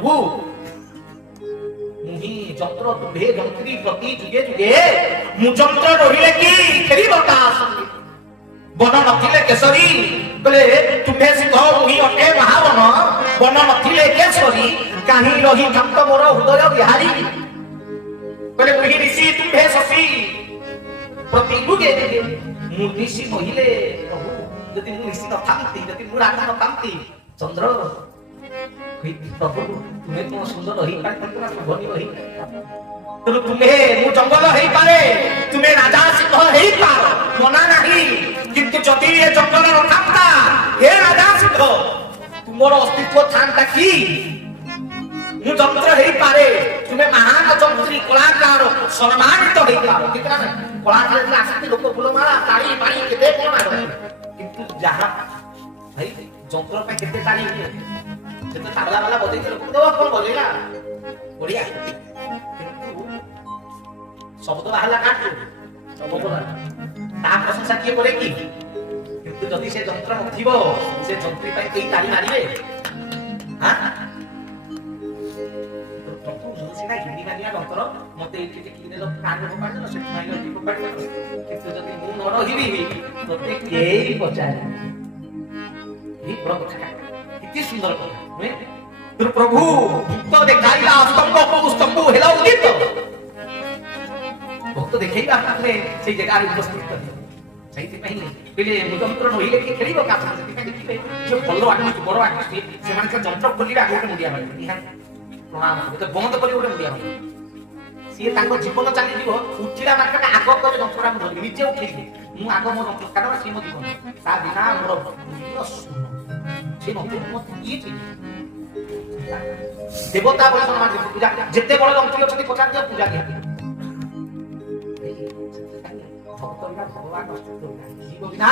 प्रभु मुहि जंत्र तुभे जंत्री प्रति जुगे जुगे मु जंत्र रहिले की खेली बकास बन नथिले केसरी बोले तुभे सिंह मुहि अटे महावन बन नथिले केसरी काहे रही भक्त मोर हृदय बिहारी बोले मुहि ऋषि तुभे शशि प्रति जुगे जुगे मु ऋषि कहिले प्रभु यदि मु ऋषि नथांती यदि मु राजा नथांती चंद्र प्रभु तुम्हें तो सुंदर रही पारे तुम शोभनीय रही तो तुम्हें मु जंगल रही पारे तुम्हें राजा सिंह रही पार मना नहीं किंतु जदि ये जंगल नथांता हे राजा सिंह तुमर अस्तित्व थांता की मु जंत्र रही पारे तुम्हें महान जंत्री कलाकार सम्मानित रही पार कितना कलाकार जे आसती लोक फूलमाला ताड़ी पानी केते कोन मारो किंतु जहां भाई जंत्र पे केते ताड़ी जेते ताबला वाला बजै के लोक तो कोन बजैला बढ़िया शब्द बाहला काट शब्द ता प्रशंसा किए करे की किंतु जदि से जंत्र नथिबो से जंत्री पे केई ताली मारिबे हां तो सिना हिंदी गानिया जंत्र मते एठी टिकी देलो कान को पाड देलो से माइलो टिको पाड देलो किंतु जदि मु न रहिबी तते केई बचाए ही प्रभु कितनी सुंदर तो प्रभु भक्त देखाइला स्तंभ को स्तंभ हेला उदित भक्त देखाइला आपने से जगह उपस्थित कर सही पहिले पहिले मुजंत्र नहिले कि खेलिबो का से देखिबे जो भलो आर्टिस्ट बड़ आर्टिस्ट से माने जंत्र खोलिबा आगे मुंडिया मारे निहा प्रणाम तो बंद करी ओटे मुंडिया मारे सिए ताको जीवन चली जीवो उठिला मार्केट आगो करे जंत्ररा मु धरि निजे उठिली मु आगो मो जंत्र कारण से मो जीवन ता बिना मोर से मत ये थी देवता बोले सम्मान पूजा जितने बड़े जंत्री अछती पचार दियो पूजा दिया भगवान जीव बिना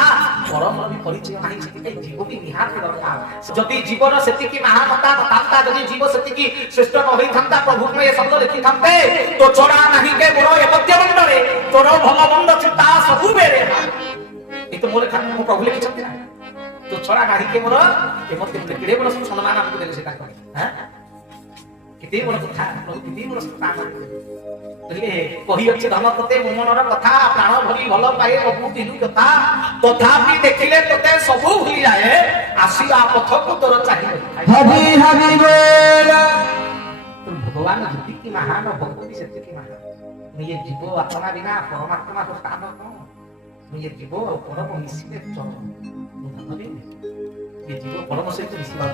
परम भी परिचय नहीं सेति जीव भी निहार दरकार जदि जीवन सेति की महानता तथा जदि जीव सेति की श्रेष्ठ न होई थांता प्रभु में ये शब्द लिखि थांते तो छोड़ा नहीं के मोर ए मध्य मंडरे तोर भल मंद चिंता सबु बेरे ए तो मोर खान मो प्रभु लिखि छथि ना तो छोड़ा नाही के मोर ए मध्य मंडरे केडे बड़ सम्मान आपको देले से का हैं किते बड़ कथा प्रभु किते बड़ कथा कहले कहि अछि धन तते मनर कथा प्राण भरी भल पाए प्रभु दिलु कथा तथापि देखिले तते सबु भूली जाए आसीआ पथ को तोर चाहिए हरि हरि बोल भगवान जति की महान भक्त भी सत्य की महान ये जीव आत्मा बिना परमात्मा को स्थान को ये जीव परम मिसिले चल ये जीव परम सहित मिसिबा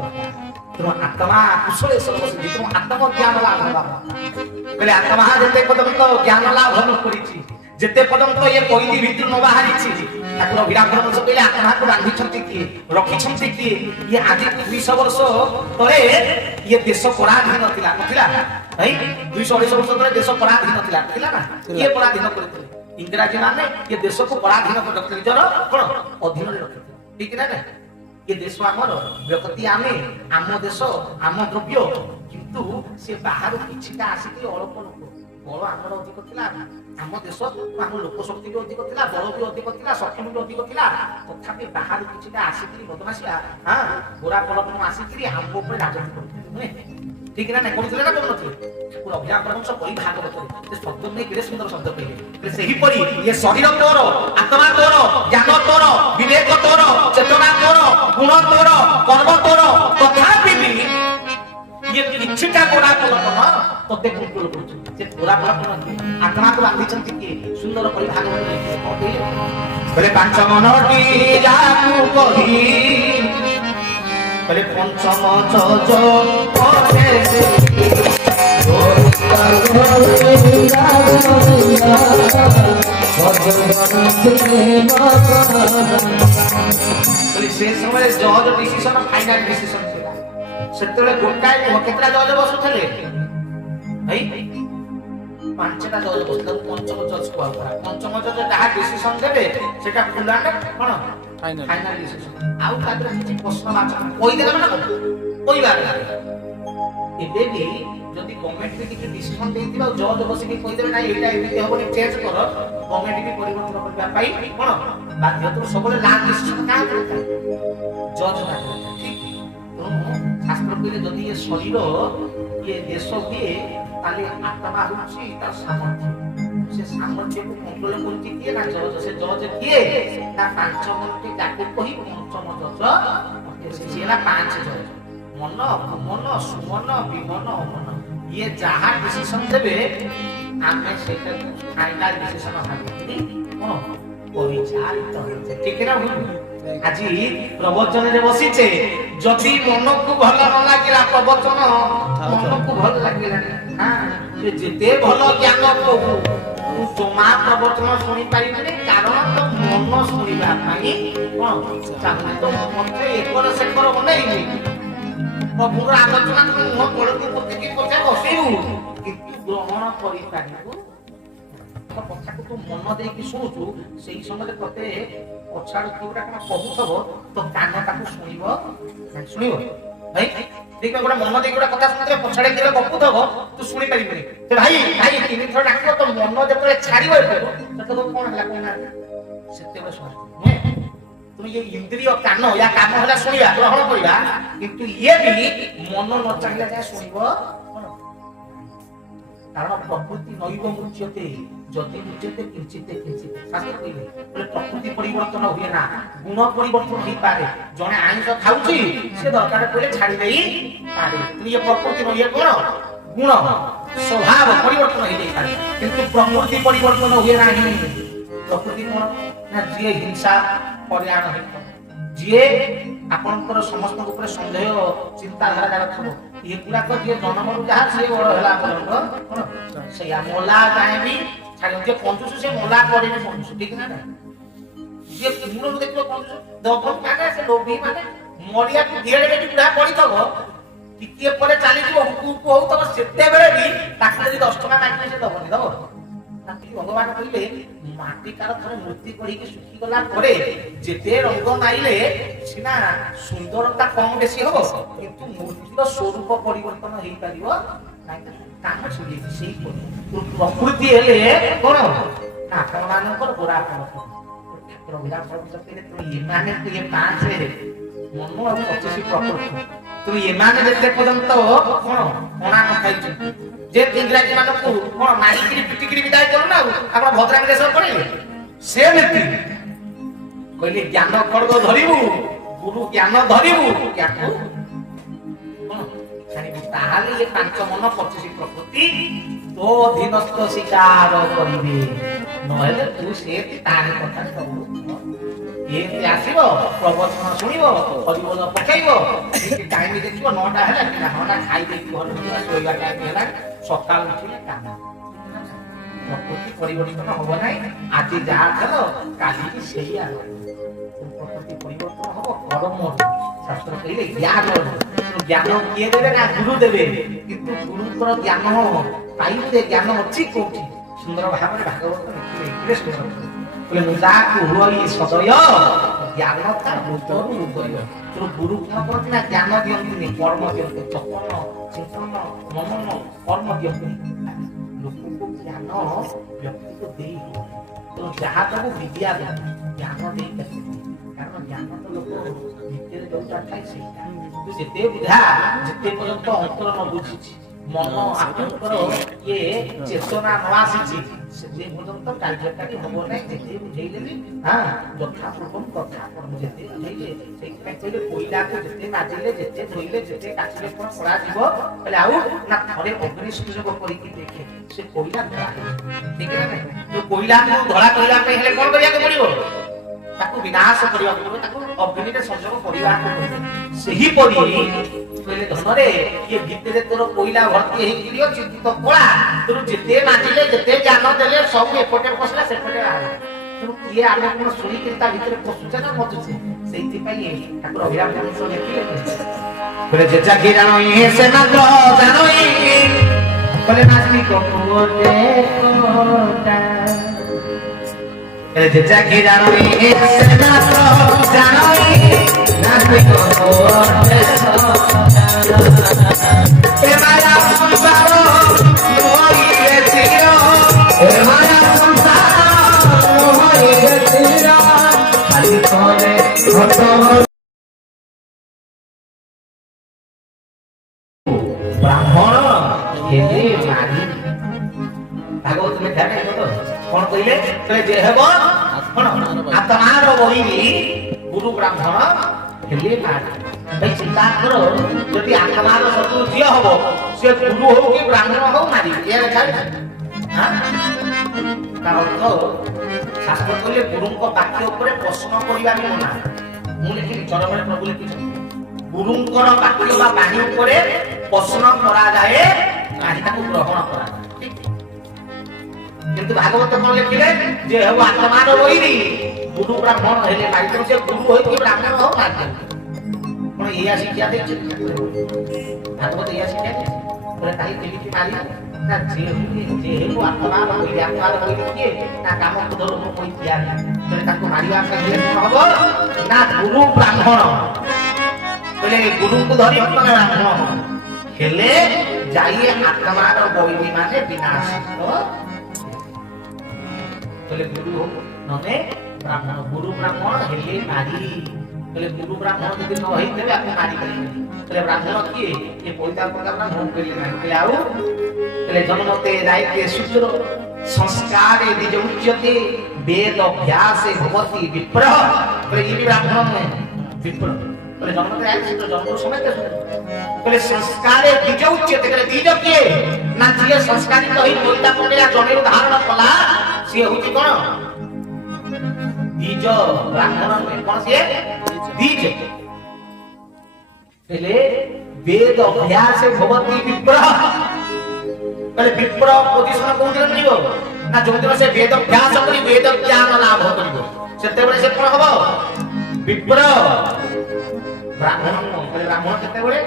तो आत्मा कुशले सर्वसिद्धि तो आत्म ज्ञान लाभ कहले आत्मा जते पर्यंत ज्ञान लाभ न करिछि जते पर्यंत ये कोइदी भितर न बाहरिछि ठाकुर विराट वंश कहले आत्मा को रांधी छंती की रखी छंती की ये आज 200 वर्ष तले ये देश पराधीन नथिला नथिला भाई 200 वर्ष तले देश पराधीन नथिला थिला ना ये पराधीन करथिले इंग्रजी माने ये देश को पराधीन कर रखथिले जर कोन अधीन रे रखथिले ठीक ना ये देश आमर व्यक्ति आमे आम देश आम द्रव्य किंतु से बाहर किछिटा आसीकी अल्प लोक बड़ आमर अधिक थिला आम देश आम लोक शक्ति भी अधिक थिला बल भी अधिक थिला सक्षम भी अधिक थिला तथापि बाहर किछिटा आसीकी बदमाशिया हां गोरा पलटन आसीकी आम ऊपर राजनीति करथिले ठीक ना करथिले ना कोन नथिले पूरा अभियान परमंश कोई भाग करथिले से शब्द नहीं केरे सुंदर शब्द कहिले सेही परी ये शरीर तोर आत्मा तोर ज्ञान तोर विवेक तोर चेतना तोर गुण तोर कर्म तोर तथापि भी ये किछिटा गोरा पलटन तते कुकुल करछु से गोरा पलटन आत्मा को बांधी छंती के सुंदर परी भाग बोले पांच मनटी जाकू कही बोले पंचम चज परे से समय जज डिसीजन फाइनल डिसीजन थिला सेतले गोटाय केतरा जज बसुथले भाई पांचटा जज बसुथले पंचम जज को पंचम जज जहा डिसीजन देबे सेटा फुलाटा कोन फाइनल डिसीजन आउ कादर किछि प्रश्नवाचक कोइ देला ना कोइ बात एबे भी जदि गवर्नमेंट के किछि डिसीजन देतिबा जज बसी के कहि देबे ना एटा एबे होबनी चेंज कर गवर्नमेंट भी परिवर्तन करबा पाई कोन बाध्य तो सबले लाग डिसीजन का करता जज ना ठीक तो শাস্ত্র কইলে যদি এ শরীর ইয়ে দেশ দিয়ে তাহলে আত্মা হচ্ছে তার সামর্থ্য সে সামর্থ্যକୁ কন্ট্রোল করতে কিଏ না ଜଜ ସେ ଜଜ କିଏ ନା 5 ମିନିଟ ତାକୁ କହି ପଞ୍ଚମ ଜଜ ସେ ହେଲା 5 ଜଜ ମନ ମନ ସୁମନ ବିମନ ଅମନ ଇଏ ଯାହା ଡିସିସନ ଦେବେ ଆମେ ସେଟା ଫାଇନାଲ ଡିସିସନ ଭାବିକି କଣ ପରିଚାଳିତ ହେଉଛେ ঠিক না ভুল আজি প্রবচନରେ বসিছে যদি মনକୁ ଭଲ ନ ଲାଗିଲା ପ୍ରବଚନ ମନକୁ ଭଲ ଲାଗିଲାନି হ্যাঁ যেতে ଭଲ জ্ঞাନ ପ୍ରଭୁ জমা প্রবচন শুনি পারিবেনি কারণ তো মন শুনিবা পাই কোন চাহুনি তো মনে একর সেকর বনাইনি প্রভুর আলোচনা মন পড়তি পড়তি কি কথা বসিবু কিন্তু গ্রহণ করি পারিবু তো কথাକୁ ତୁ ମନ ଦେଇକି ଶୁଣୁଛୁ ସେଇ ସମୟରେ ତତେ ପଛାଡୁ କିଉଟା କଣ କହୁଥବ ତ କାନ ତାକୁ ଶୁଣିବ ଶୁଣିବ ଭାଇ देखो गोटे मन देख गोटे कथा सुनते पछाड़े किले गपुथब तू सुनी परिबनी तो भाई भाई तीन थर डाकिबो तो मन जेतले छाड़िबो तो तो कोन हला कोन सेते बस तुम ये इंद्रिय कान या काम हला सुनिबा ग्रहण करिबा किंतु ये भी मन न चाहिला जाय सुनिबो कारण प्रकृति नैव मुच्यते जति मुच्यते किंचिते किंचिते शास्त्र कहिबे बोले प्रकृति परिवर्तन हुए ना गुण परिवर्तन होई पारे जने आइंस खाउची से दरकार पड़े छाड़ी देई पारे तू ये प्रकृति न ये कोन गुण स्वभाव परिवर्तन होई जाई पारे किंतु प्रकृति परिवर्तन हुए नाही प्रकृति कोन ना जे हिंसा परियाण होई जे आपनकर समस्त ऊपर संदेह चिंता धारा रखबो ये पूरा को जे जन्मरु जहा से बड़ हला कोन से या मोला काहे भी छाड़ी जे कंजूस से मोला करे ने कंजूस ठीक ना जे पूर्ण देखो कंजूस दबन माने से लोभी माने मरिया को ढेरे बेटी बुढ़ा पड़ी थबो टिके परे चाली जीवो हुकु हो तब सेते बेले भी ताके যদি 10 টাকা মাইने से दबनी दबो ताकि भगवान कइले माटी कार थरे मूर्ति करी के सुखी गला परे जेते रंग माइले सिना सुंदरता कम बेसी हो किंतु मूर्तिर स्वरूप परिवर्तन हेई परिबो নাই কাম ছুলি সেই প্রকৃতি হেলে কোন না কোনানকর গোরা কোন প্রবিরা প্রকৃতিতে তুমি ইমানে তুই পাঁচে মন আর 25 প্রকৃতি তুমি ইমানে যেতে পর্যন্ত কোন কোনা খাইছো যে ইংরেজি মানকু কোন মাইকিরি পিটিকিরি বিদায় করো না আমরা ভদ্রাঙ্গ দেশ পড়িলে সেমতি কইলে জ্ঞান খড়গ ধরিবু গুরু জ্ঞান ধরিবু জ্ঞান তাহলে ये पांच मन 25 प्रकृति तो अधीनस्थ शिकार करिवे नहले तू से तार कथा कहू ये आसीबो प्रवचन सुनिबो हरिबोल पकाइबो टाइम देखिबो 9टा हैला कि 9टा खाइ देखि घर सोइबा टाइम हैला सकाल उठिले काम प्रकृति परिवर्तन होबो नै आज जा करो काली की सेही आ प्रकृति परिवर्तन होबो कर्म शास्त्र कहिले ज्ञान ज्ञान किए देबे ना गुरु देबे किंतु गुरुଙ୍କର ଜ୍ଞାନ ପାଇଲେ ଜ୍ଞାନ ଅଛି କୋଠି ସୁନ୍ଦର ଭାବରେ ଭାଗବତ ଲେଖିଲେ ଏଥିରେ ସୁନ୍ଦର କହିଲେ ମୁଦାକୁ ହୁଇ ସଦୟ ଜ୍ଞାନ ତା ଭୂତରୁ ଉଦୟ ତ ଗୁରୁ କଣ କରନ୍ତି ନା ଜ୍ଞାନ ଦିଅନ୍ତି କର୍ମ ଦିଅନ୍ତି ତପନ ଚିନ୍ତନ ମନନ କର୍ମ ଦିଅନ୍ତି ଲୋକଙ୍କୁ ଜ୍ଞାନ ବ୍ୟକ୍ତିକୁ ଦେଇ ତ ଯାହା ତାକୁ ବିଦ୍ୟା ଦେବ ଜ୍ଞାନ ଦେଇ କାରଣ ଜ୍ଞାନ ତ ଲୋକ ଭିତରେ ଯୋଉଟା ଥାଏ ସେଇଟା तू जेते बुझा जेते पर्यंत अंतर न बुझिछि मन आपनकर ये चेतना न आसीछि सेते पर्यंत कार्यकारी होबो नै जेते बुझैलेली हां जथा पूर्वम कथा पर जेते बुझैले सेइ पे कइले कोइला को जेते नाजिले जेते धोइले जेते काटिले कोन पड़ा जीवो पले आउ ना थरे अग्नि सुजोग करी कि देखे से कोइला धरा ठीक है ना तो कोइला को धरा कइला पे हेले कोन करिया के पड़िबो ताकू विनाश करिया पड़िबो ताकू अग्नि रे संयोग करिया पड़िबो सही पड़ी कहले धनरे ये भितरे तोर कोइला भर्ती हे किरियो चित्त कोळा तोर जेते माजिले जेते ज्ञान देले सब एपटे पसला सेपटे आले तू किए आमे कोन सुनी किंता भितरे पसुचा ना मतुचे सेति पई ठाकुर अभिराम जन लेखिले कहले जेजा की जानो ये से ना तो जानो ई कहले नास्ति को कोटे कोटा कहले जेजा की जानो ये से ना तो जानो ई नास्ति को कोटे कोटा ए माया संसार मोई रे चिरो ए माया संसार मोई रे चिरो खाली कोने घट ହେଲେ ମାରି ଭାଗବତ ଲେଖା ନାହିଁ ତ କଣ କହିଲେ ଯେ ହେବ କଣ ଆତ୍ମାର ବହିବି ଗୁରୁ ବ୍ରାହ୍ମଣ ହେଲେ ମାରି ଭାଇ ଚିନ୍ତା କର ଯଦି ଆତ୍ମାର ଶତ୍ରୁ ଝିଅ ହବ ସେ ଗୁରୁ ହଉ କି ବ୍ରାହ୍ମଣ ହଉ ମାରି ଏ ଲେଖା ତାର ଅର୍ଥ ଶାସ୍ତ୍ର କହିଲେ ଗୁରୁଙ୍କ ବାକ୍ୟ ଉପରେ ପ୍ରଶ୍ନ କରିବା ବି ମନା ମୁଁ ଲେଖିଲି ଚରମରେ ପ୍ରଭୁ ଲେଖିଛନ୍ତି ଗୁରୁଙ୍କର ବାକ୍ୟ ବା ବାଣୀ ଉପରେ ପ୍ରଶ୍ନ କରାଯାଏ ନାହିଁ ତାକୁ ଗ୍ରହଣ କରାଯାଏ କିନ୍ତୁ ଭାଗବତ କଣ ଲେଖିଲେ ଯେ ହେଉ ଆତ୍ମାର ବହିରି ଗୁରୁ ବ୍ରାହ୍ମଣ ହେଲେ ମାରି ସେ ଗୁରୁ ହଉ କି ବ୍ରାହ୍ମଣ ହଉ ମାରି କଣ ଏଇଆ ଶିକ୍ଷା ଦେଇଛି ଭାଗବତ ଏଇଆ ଶିକ୍ଷା ଦେଇଛି ତାହେଲେ କେମିତି ମାରିବ ନା ଯେହେତୁ ଆତ୍ମାର ବହିରି ଆତ୍ମାର ବହିରି କିଏ ନା କାମ ଧର୍ମ କହି ତିଆରି ତାକୁ ମାରିବା ପାଇଁ କଣ ହବ ନା ଗୁରୁ ବ୍ରାହ୍ମଣ କହିଲେ ଗୁରୁଙ୍କୁ ଧରି ବ୍ରାହ୍ମଣ ହେଲେ ଯାଇ ଆତ୍ମାର ବୈରୀ ମାନେ ବିନାଶିତ କହିଲେ ଗୁରୁ ନହେଲେ ବ୍ରାହ୍ମଣ ଗୁରୁ ବ୍ରାହ୍ମଣ ହେଲେ ମାରି କହିଲେ ଗୁରୁ ବ୍ରାହ୍ମଣ ଯଦି ନ ହେଇଥିବେ ଆପଣ ମାରି ପାରିବେ କହିଲେ ବ୍ରାହ୍ମଣ କିଏ ଏ ପଇତା ପ୍ରକାର ନା ମୁଁ କହିଲେ ନାହିଁ କହିଲେ ଆଉ କହିଲେ ଜନ୍ମତେ ରାଇତେ ସୂତ୍ର ସଂସ୍କାରେ ନିଜ ଉଚ୍ଚତେ वेद अभ्यास भवति विप्र बोले ये भी ब्राह्मण है विप्र बोले जन्म तो आए तो जन्म समय के बोले संस्कारे द्विज उच्यते बोले द्विज के ना जिए संस्कारी तो ही बोलता पड़ेगा जमीन धारण कला से होची कोन द्विज ब्राह्मण में कोन से द्विज बोले वेद अभ्यास भवति विप्र बोले विप्र पोजीशन कोन दिन लियो ना जो दिन से वेद अभ्यास करी वेद ज्ञान लाभ करिवो सेते बेले से कोन हबो विप्र ब्राह्मण बोले ब्राह्मण केते बेले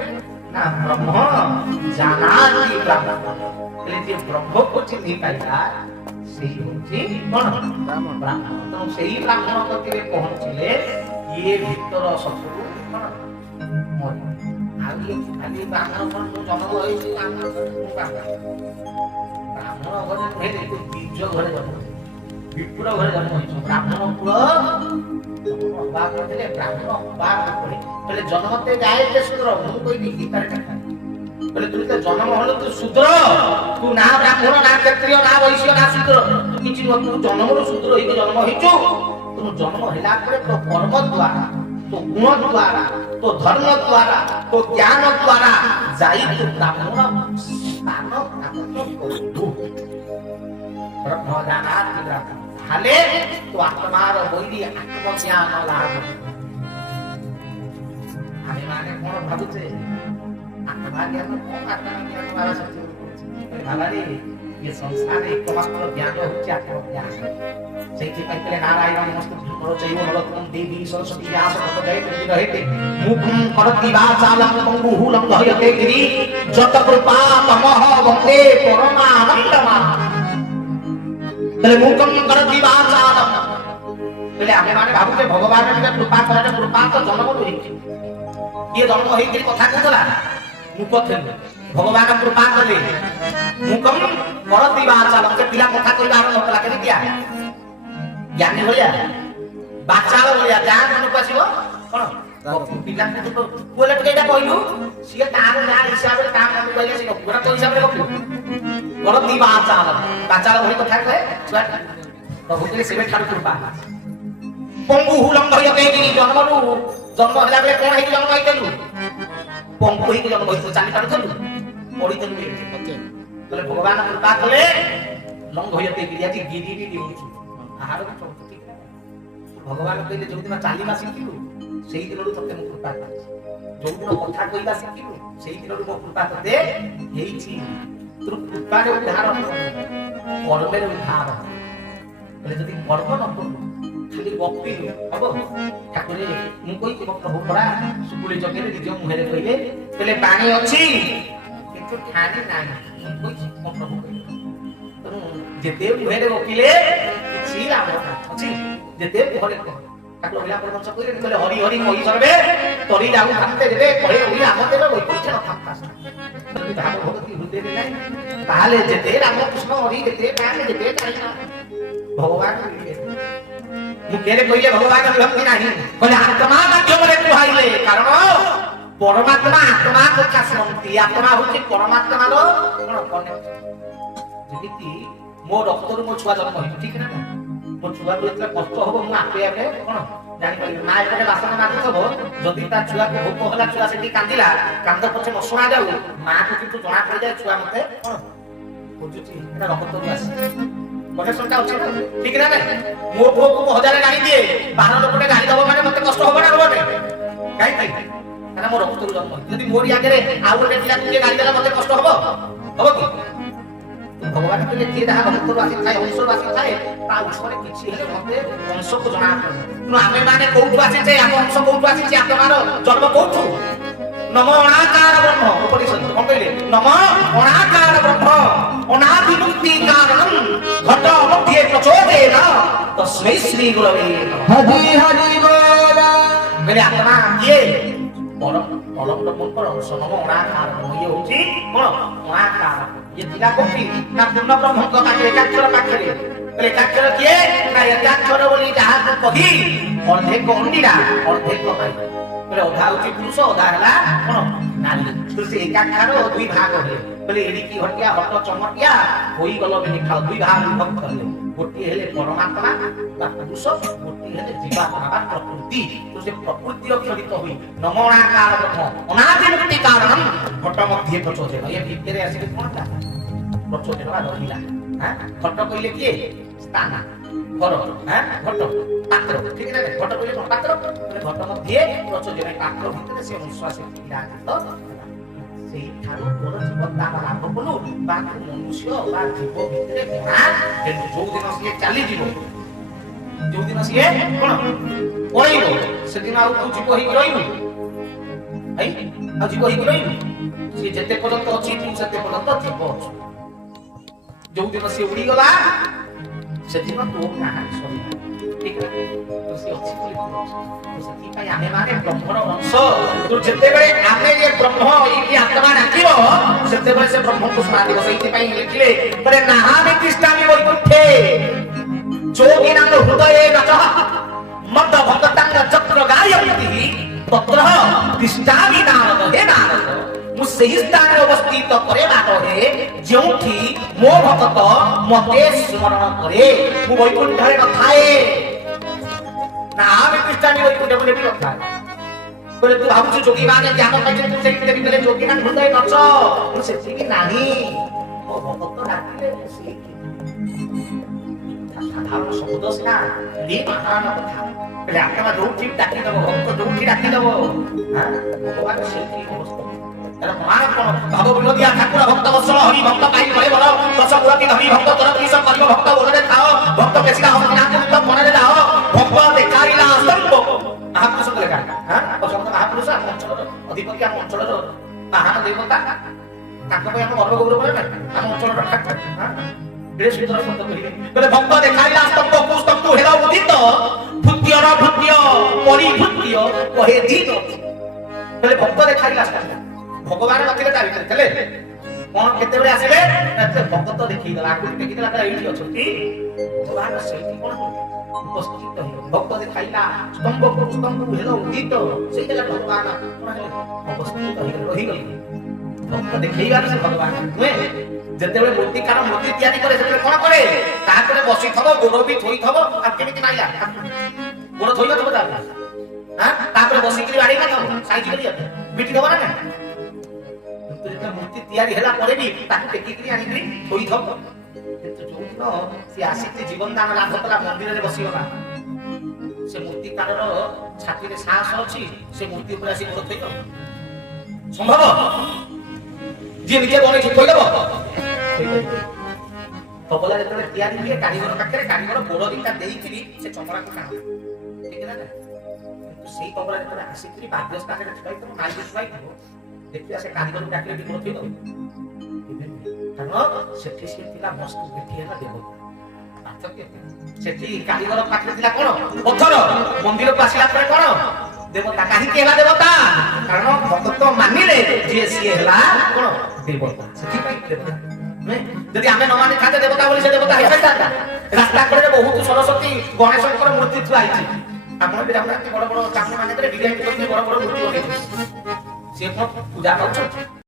ना ब्रह्म जानाति ब्राह्मण बोले जे ब्रह्म को चिन्हि पाइला सेही होची कोन ब्राह्मण तो सेही ब्राह्मण कतिरे पहुंचिले ये भीतर सत्सु कोन मोर आगे खाली ब्राह्मण कोन जन्म होइछि ब्राह्मण ब्राह्मण घरे भेले तो बीज घरे जन्म विप्र घरे जन्म होइछ ब्राह्मण कुल बाप कहले ब्राह्मण बाप कहले जन्मते जाए जे शूद्र मु कोइ दी गीता रे कहले तू तो जन्म हलो तू शूद्र तू ना ब्राह्मण ना क्षत्रिय ना वैश्य ना शूद्र तू किछि न तू जन्मरो शूद्र होई जन्म होइछु तू जन्म हैला परे तो कर्म द्वारा तो गुण द्वारा तो धर्म द्वारा तो ज्ञान द्वारा जाई तू ब्राह्मण स्थान प्राप्त करू ब्रह्म ज्ञानाति ब्राह्मण हाले तो आत्मार होई आत्मज्ञान लाभ आमे माने कोन भाबुचे आत्मा ज्ञान कोन आत्मा ज्ञान वाला सत्य भाबारी ये संसार एकमात्र ज्ञान होची आत्मज्ञान सेठी पहिले नारायण नमस्ते करो जैव नरत्नम देवी सरस्वती व्यास कपजय रहते मुखं करति वाचालं पंगुः लंघयते गिरि जत कृपा तमः वन्दे परमानन्दमा तले मुखं करति वाचालं तले आमे माने भाबुते भगवान के कृपा करे कृपा तो जन्म होइछि ये जन्म होइछि कथा कहला मुख थेन भगवान कृपा करे मुखं करति वाचालं से पिला कथा कहला आरंभ कला केने किया ज्ञानी भलिया बाचाल भलिया जान मन पसिबो कोन पिला के तो कोले टकेटा कहलु सिए तार ना हिसाब रे काम मन कहले से पूरा तो हिसाब रे कहलु करति बाचाल भली कथा कहे छुआ प्रभु के सेवे ठाड़ कृपा पंगु हुलंघयते गिरि जन्म होला बेले कोन हेकि जन्म होइतलु पंगु हेकि जन्म होइतलु चाली काढुतलु पढितलु ओके तले भगवान कृपा कले लंघयते गिरि आजि गिरि भी दिउछु आहार चौथी भगवान कहले जो दिन चालीमा शिखिलु सेही दिनरु तते मु कृपा करछि जो दिन कथा कहिबा शिखिलु सेही दिनरु मो कृपा तते हेइछि तोर कृपा रे उद्धार कर्मे रे उद्धार कहले जदि कर्म न करू खाली भक्ति हबो ठाकुरे मु कहि प्रभु परा सुकुली जगेरे निज मुहेरे कहिले कहले पानी अछि किंतु ठानी नाही मु कहि प्रभु जेते मुहेरे वकिले किछि लाभ अछि जेते घरे ठाकुर बिला परमंश कहिले कहले हरि हरि कहि सरबे तोरी जाऊ भाते देबे कहे ओई आम देबे ओई किछ न थाका तोरी भाग भक्ति हृदय रे नाही ताले जेते राम कृष्ण हरि जेते काने जेते काइना भगवान मु केरे कहिले भगवान विभक्ति नाही कहले आत्मा का क्यों रे कुहाइले कारण ପରମାତ୍ମା ଆତ୍ମା କଥା ଶୁଣନ୍ତି। ଆତ୍ମା ହଉଛି ପରମାତ୍ମାର କଣ କନେକ୍ଟ। ଯେମିତି ମୋ ରକ୍ତରୁ ମୋ ଛୁଆ ଜନ୍ମ ହେଇଛି, ଠିକ ନା? ମୋ ଛୁଆକୁ ଯେତେବେଳେ କଷ୍ଟ ହବ ମୁଁ ଆପେ ଆପେ କଣ ଜାଣିପାରିବି। ମା ଏପଟେ ବାସନ ମାଗୁଥିବ, ଯଦି ତା ଛୁଆକୁ ଭୋକ ହେଲା, ଛୁଆ ସେଠି କାନ୍ଦିଲା, କାନ୍ଦ ପଛେ ନ ଶୁଣା ଯାଉ, ମାକୁ କିନ୍ତୁ ଜଣା ପଡିଯାଏ ଛୁଆ ମତେ କଣ ବୁଝୁଛି, ଏଟା ରକ୍ତରୁ ଆସିଛି। କନେକ୍ସନଟା ଅଛି ନା, ଠିକ ନା? ମୋ ପୁଅକୁ ମୁଁ 1000 ଗାଳି ଦିଏ, ବାହାର ଲୋକଟେ ଗାଳି ଦବ ମାନେ ମତେ କଷ୍ଟ ହବ ନା ହବନି? କାହିଁକି? କାରଣ ମୋ ରକ୍ତରୁ ଜନ୍ମ। ଯଦି ମୋରି ଆଗରେ ଆଉ ଗୋଟେ ପିଲାକୁ କିଏ ଗାଳି ଦେଲା ମତେ କଷ୍ଟ ହବ? ହବ କି? ଭଗବାନ କହିଲେ ଯିଏ ଯାହା ରକ୍ତରୁ ଆସିଥାଏ, ଅଂଶରୁ ଆସିଥାଏ, ତା ଉପରେ କିଛି ହେଲେ ମତେ ଅଂଶକୁ ଜଣା ପଡେ। କିନ୍ତୁ ଆମେ ମାନେ କୋଉଠୁ ଆସିଛେ? ଆମ ଅଂଶ କୋଉଠୁ ଆସିଛି? ଆତ୍ମାର ଜନ୍ମ କୋଉଠୁ? ନମ ଅଣାକାର ବ୍ରହ୍ମ। ଉପନିଷଦ କଣ କହିଲେ? ନମ ଅଣାକାର ବ୍ରହ୍ମ ଅନାଦି ମୁକ୍ତି କାରଣଂ ଘଟ ମଧ୍ୟରେ ପ୍ରଚୋଦେନ ତସ୍मै ଶ୍ରୀ ଗୁରବେ ନମଃ। हरि हरि बोल କହିଲେ ଆତ୍ମା କିଏ? ପରମ ବ୍ରହ୍ମଙ୍କର ଅଂଶ। ନମ ଅଣାକାର ବ୍ରହ୍ମ। ଇଏ ହଉଛି କଣ? ଅଣାକାର। ଇଏ ଥିଲା କୋଉଠି? ନା ପୂର୍ଣ୍ଣ ବ୍ରହ୍ମଙ୍କ ପାଖରେ, ଏକାକ୍ଷର ପାଖରେ। କହିଲେ ଏକାକ୍ଷର କିଏ? ନା ଏକାକ୍ଷର ବୋଲି ଯାହାକୁ କହି ଅର୍ଧେକ ଅଣ୍ଡିରା ଅର୍ଧେକ ମାଇ। କହିଲେ ଅଧା ହଉଛି ପୁରୁଷ, ଅଧା ହେଲା କଣ? ନାରୀ। ସେ ଏକାକ୍ଷର 2 ଭାଗ ହେଲେ। କହିଲେ ଏଡ଼ିକି ହଟିଆ ହଟ ଚମଟିଆ ହୋଇଗଲ ଖାଉ। 2 ଭାଗ ବିଭକ୍ତ ହେଲେ। ଗୋଟିଏ ହେଲେ ପରମାତ୍ମା ବା ପୁରୁଷ, ଗୋଟିଏ ହେଲେ ଜୀବାତ୍ମା ବା ପ୍ରକୃତି। ତ ସେ ପ୍ରକୃତିର କ୍ଷଣିତ ହୋଇ ନମଣାକାର ବ୍ରହ୍ମ ଅନାଦି ମୁକ୍ତି କାରଣଂ ଘଟ ମଧ୍ୟରେ ପ୍ରଚୋଦେନ। ଏ ଭିତରେ ଆସିଲେ କଣ ତା ପ୍ରଚୋଦେନ ବା ରହିଲା। ଘଟ କହିଲେ କିଏ? ସ୍ଥାନ, ଘର, ଘଟ, ପାତ୍ର, ଠିକ ନା? ଘଟ କହିଲେ କଣ? ପାତ୍ର। ଘଟ ମଧ୍ୟରେ ପ୍ରଚୋଦେନ, ପାତ୍ର ଭିତରେ ସେ ଅଂଶ ଆସି ବିରାଜିତ ହେଲା। ସେଇଠାରୁ ତୋର ଜୀବନ ଦାନ ଲାଭ କଲୁ ବା ମନୁଷ୍ୟ ବା ଜୀବ ଭିତରେ ଯୋଉଦିନ ସିଏ ଚାଲିଯିବ, ଯୋଉଦିନ ସିଏ କଣ ପଳେଇବ, ସେଦିନ ଆଉ ତୁ ଜୀବ ହେଇକି ରହିବୁ? ଆଉ ଜୀବ ହେଇକି ରହିବୁ? ସିଏ ଯେତେ ପର୍ଯ୍ୟନ୍ତ ଅଛି ତୁ ସେତେ ପର୍ଯ୍ୟନ୍ତ ଜୀବ ଅଛୁ। ଯୋଉଦିନ ସିଏ ଉଡ଼ିଗଲା ସେଦିନ ତୋ କାହାଣୀ ସରିଲା, ଠିକ ନା? ତ ସିଏ ଅଛି ବୋଲି ତୁ ଅଛୁ। ସେଥିପାଇଁ ଆମେ ମାନେ ବ୍ରହ୍ମର ଅଂଶ। ଯେତେବେଳେ ଆମେ ଏ ବ୍ରହ୍ମ ଏଇଠି ଆତ୍ମା ଡାକିବ, ସେତେବେଳେ ସେ ବ୍ରହ୍ମକୁ ଶୁଣାଯିବ। ସେଇଥିପାଇଁ ଲେଖିଲେ ମାନେ ନାହାମି ତିଷ୍ଠାମି ବୈକୁଣ୍ଠେ ଯୋଗିନାଂ ହୃଦୟେ ନଚଃ ମଦ ଭକ୍ତାଂ ଚକ୍ର ଗାୟନ୍ତି ତତ୍ର ତିଷ୍ଠାମି ନାରଦ। ହେ ନାରଦ, ମୁଁ ସେହି ସ୍ଥାନରେ ଅବସ୍ଥିତ କରେ ବାଟରେ ଯେଉଁଠି ମୋ ଭକ୍ତ ମତେ ସ୍ମରଣ କରେ। ମୁଁ ବୈକୁଣ୍ଠରେ ନଥାଏ। ନାହାମି ତିଷ୍ଠାମି ବୈକୁଣ୍ଠେ ବୋଲି ନଥାଏ। କହିଲେ ତୁ ଭାବୁଛୁ ଯୋଗୀ ମାନେ ଜ୍ଞାନ ପାଇଲେ ତୁ ସେଇଠି ଭିତରେ ଯୋଗୀ ମାନେ ହୃଦୟ ନଚ। ମୁଁ ସେତିକି ନାହିଁ। ମୋ ଭକ୍ତ ଡାକିଲେ ମୁଁ ସେଇଠି। ସାଧାରଣ ଶବ୍ଦ ସିନା ମହାନ କଥା। କହିଲେ ଆତ୍ମା ଯୋଉଠି ଡାକିଦବ, ଭକ୍ତ ଯୋଉଠି ଡାକିଦବ, ଭଗବାନ ସେଇଠି ଅବସ୍ଥା। ତାର ମହାନ କଣ? ଭବ ବିରୋଧିଆ ଠାକୁର ଭକ୍ତ ବତ୍ସଳ ହରି ଭକ୍ତ ପାଇ କଳେ ବଳ ଦଶ ପୁରତି ଧରି ଭକ୍ତ ତୋର କିସ କରିବ ଭକ୍ତ ଓରରେ ଥାଅ ଭକ୍ତ ବେଶିକା ହସ୍ତି ନାଥ ମନରେ ଯାଅ ଭକ୍ତ ଦେଖାଇଲା ଅସମ୍ଭବ। ମହାପୁରୁଷ ଲେଖା ମହାପୁରୁଷ ଆମ ଅଞ୍ଚଳର ଅଧିପତି, ଆମ ଅଞ୍ଚଳର ମହାନ ଦେବତା। ତାଙ୍କ ପାଇଁ ଆମ ଗର୍ବ ଗୌରବ ନା ଆମ ଅଞ୍ଚଳର ଠାକୁର। ଭକ୍ତ ଦେଖାଇଲା ସ୍ତମ୍ଭ କୁସ୍ତମ୍ଭ ହେଲ ଉଦିତ ଭୂତ୍ୟର ଭୂତ୍ୟ ପରିଭୂତ୍ୟ କହେ ଦିତ। କହିଲେ ଭକ୍ତ ଦେଖାଇଲା ସ୍ତମ୍ଭ, ଭଗବାନ ନଥିଲେ ତା ଭିତରେ ଥିଲେ। କଣ କେତେବେଳେ ଆସିଲେ? ଭକ୍ତ ଦେଖେଇଦେଲା, ଆଗରୁ ଦେଖିଦେଲା ତାର ଏଇଠି ଅଛନ୍ତି। ଭଗବାନ ସେଇଠି କଣ ଉପସ୍ଥିତ ହେଲେ। ଭକ୍ତ ଦେଖାଇଲା ସ୍ତମ୍ଭ କୁସ୍ତମ୍ଭ ହେଲ ଉଦିତ, ସେଇ ଜାଗାରେ ଭଗବାନ ଅବସ୍ଥିତ ହେଇଗଲେ, ରହିଗଲେ। ଭକ୍ତ ଦେଖେଇବାର ସେ ଭଗବାନ ନୁହେଁ। ଯେତେବେଳେ ମୂର୍ତ୍ତିକାର ମୂର୍ତ୍ତି ତିଆରି କରେ ସେତେବେଳେ କଣ କରେ? ତାପରେ ବସିଥବ, ଗୋଡ ବି ଥୋଇଥବ। ଆଉ କେମିତି ମାଇଲା? ଗୋଡ ଥୋଇ ନଥିବ ତାପରେ ବସିକିରି ବାଡେଇ ନଥିବ, ସାଇଜ କରି ବିଟି ଦବ ନା। କିନ୍ତୁ ଯେତେବେଳେ ମୂର୍ତ୍ତି ତିଆରି ହେଲା ପରେ ବି ତାକୁ ଟେକିକିରି ଆଣିକିରି ଥୋଇଥବ। କିନ୍ତୁ ଯୋଉଦିନ ସେ ଆସିକି ଜୀବନ ଦାନ ଲାଭ କଲା, ମନ୍ଦିରରେ ବସିଗଲା, ସେ ମୂର୍ତ୍ତିକାରର ଛାତିରେ ସାହସ ଅଛି ସେ ମୂର୍ତ୍ତି ଉପରେ ଆସି ଗୋଡ ଥୋଇଦବ? ସମ୍ଭବ? ଯିଏ ନିଜେ ବନେଇଛି ଥୋଇଦବ? ତବଲା ଯେତେବେଳେ ତିଆରି ହୁଏ କାରିଗର ପାଖରେ, କାରିଗର ଗୋଡ ଦିଟା ଦେଇକିରି ସେ ଚମଡ଼ାକୁ ଟାଣେ, ଠିକ ନା? କିନ୍ତୁ ସେଇ ତବଲା ଯେତେବେଳେ ଆସିକିରି ବାଦ୍ୟ ସ୍ଥାନରେ ଥୁଆଇଥିବ, ମାଇକି ଥୁଆଇଥିବ, ଦେଖିବା ସେ କାରିଗରକୁ ଡାକିଲେ ବି ଗୋଡ ଥୋଇଦବ? କାରଣ ସେଠି ସେ ଥିଲା ବସ୍ତୁ, ଏଠି ହେଲା ଦେବତା। ସେଠି କାରିଗର ପାଖରେ ଥିଲା କଣ? ପଥର। ମନ୍ଦିରକୁ ଆସିଲା ପରେ କଣ? ଦେବତା। କାହିଁକି ହେଲା ଦେବତା? କାରଣ ଭକ୍ତ ମାନିଲେ ଯିଏ ସିଏ ହେଲା କଣ? ଦେବତା। ସେଥିପାଇଁ ଦେବତା। ଯଦି ଆମେ ନ ମାନିଥାନ୍ତେ ଦେବତା ବୋଲି, ସେ ଦେବତା ହେଇଥାନ୍ତା? ରାସ୍ତା କଡ଼ରେ ବହୁତ ସରସ୍ୱତୀ ଗଣେଶଙ୍କର ମୂର୍ତ୍ତି ଥୁଆ ହେଇଛି। ଆପଣ ବି ଦେଖୁନାହାନ୍ତି ବଡ ବଡ ଚାଷ ମାନଙ୍କରେ ବିରିୟାନୀ ବଡ ବଡ ମୂର୍ତ୍ତି ଲଗେଇଛନ୍ତି। ସିଏ କଣ ପୂଜା କରୁଛନ୍ତି